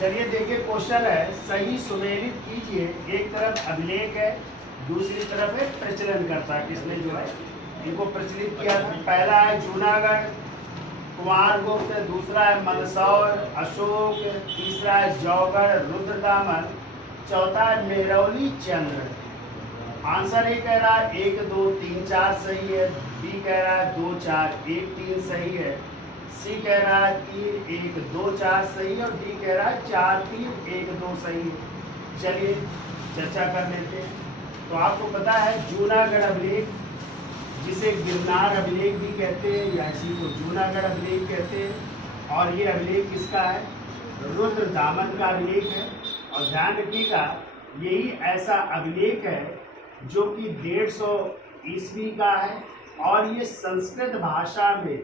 चलिए देखिए क्वेश्चन है, सही सुमेलित कीजिए। एक तरफ अभिलेख है, दूसरी तरफ है प्रचलनकर्ता। किसने जो है इनको प्रचलित किया था? पहला है जूनागढ़ कुमारगुप्त, दूसरा है मंदसौर अशोक, तीसरा है जौगढ़ रुद्रदामन, चौथा है मेहरौली चंद्र। आंसर ए कह रहा है 1 2 3 4 सही है, बी कह रहा है 2 4 1 3 सही है, सी कह रहा है 3 1 2 4 सही है और डी कह रहा है 4 3 1 2 सही है। चलिए चर्चा कर लेते हैं। तो आपको पता है जूनागढ़ अभिलेख, जिसे गिरनार अभिलेख भी कहते हैं या इसी को जूनागढ़ अभिलेख कहते हैं, और ये अभिलेख किसका है? रुद्रदामन का अभिलेख है। और ध्यान रखिएगा, यही ऐसा अभिलेख है जो कि 150 ईस्वी का है और ये संस्कृत भाषा में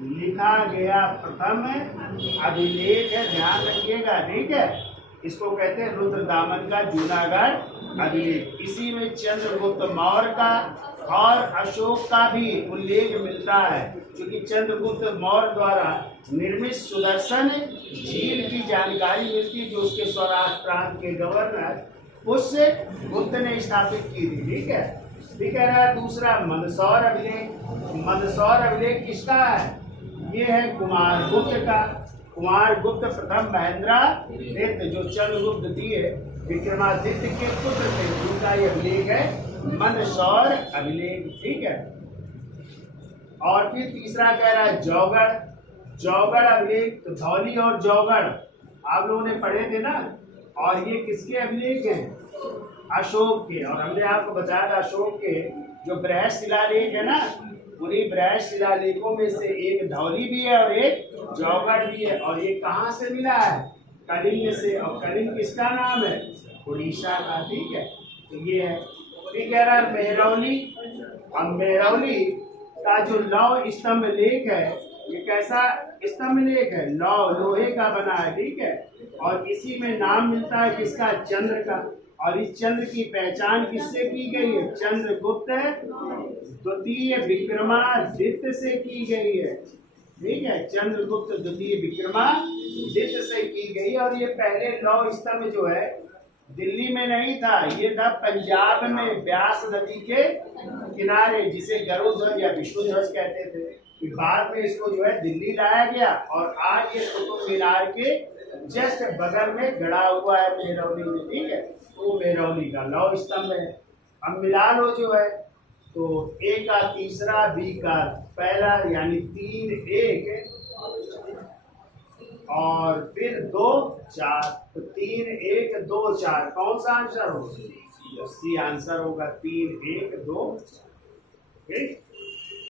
लिखा गया प्रथम अभिलेख है। ध्यान रखिएगा, ठीक है। इसको कहते हैं रुद्रदामन का जूनागढ़ अभिलेख। इसी में चंद्रगुप्त मौर्य का और अशोक का भी उल्लेख मिलता है, क्योंकि चंद्रगुप्त मौर्य द्वारा निर्मित सुदर्शन झील की जानकारी मिलती है, जो उसके सौराष्ट्र प्रांत के गवर्नर उससे गुप्त ने स्थापित की थी। ठीक है। ठीक है। दूसरा मंदसौर अभिलेख। मंदसौर अभिलेख किसका है? ये है कुमारगुप्त का। कुमारगुप्त प्रथम महेंद्रादित्य, जो चंद्रगुप्त द्वितीय विक्रमादित्य के पुत्र थे, उनका ये अभिलेख है मंदसौर अभिलेख। ठीक है। और फिर तीसरा कह रहा है जौगढ़। जौगढ़ अभिलेख, तो धौली और जौगढ़ आप लोगों ने पढ़े थे ना। और ये किसके अभिलेख हैं? अशोक के। और हमने आपको बताया था अशोक के जो बृहद शिलालेख है ना, उन्हीं बृहद शिलालेखों में से एक धौली भी है और एक जौगढ़ भी है। और ये कहाँ से मिला है? कलिंग से। और कलिंग किसका नाम है? उड़ीसा का। ठीक है। तो ये है। फिर कह रहा है मेहरौली। अब मेहरौली का जो लौह स्तंभ लेख है, ये कैसा स्तंभ लेख है? लोहे का बना है। ठीक है। और इसी में नाम मिलता है किसका? चंद्र का। और इस चंद्र की पहचान किससे की गई है? चंद्रगुप्त द्वितीय विक्रमादित्य से की गई है। ठीक है। चंद्रगुप्त द्वितीय विक्रमादित्य से की गई। और ये पहले लौह स्तंभ जो है दिल्ली में नहीं था, ये था पंजाब में ब्यास नदी के किनारे, जिसे गरुड़ या विष्णु ध्वज कहते थे। बाद में इसको जो है दिल्ली लाया गया और आज ये कुतुब मीनार के जस्ट बगल में गड़ा हुआ है मेहरौली में। ठीक है। तो मेहरौली का लौह स्तंभ है। अब मिला लो जो है, तो ए का तीसरा, बी का पहला, यानी 3 1 और फिर 2 4। तो 3 1 2 4 कौन सा आंसर होगा? सी आंसर होगा 3 1 2। ठीक।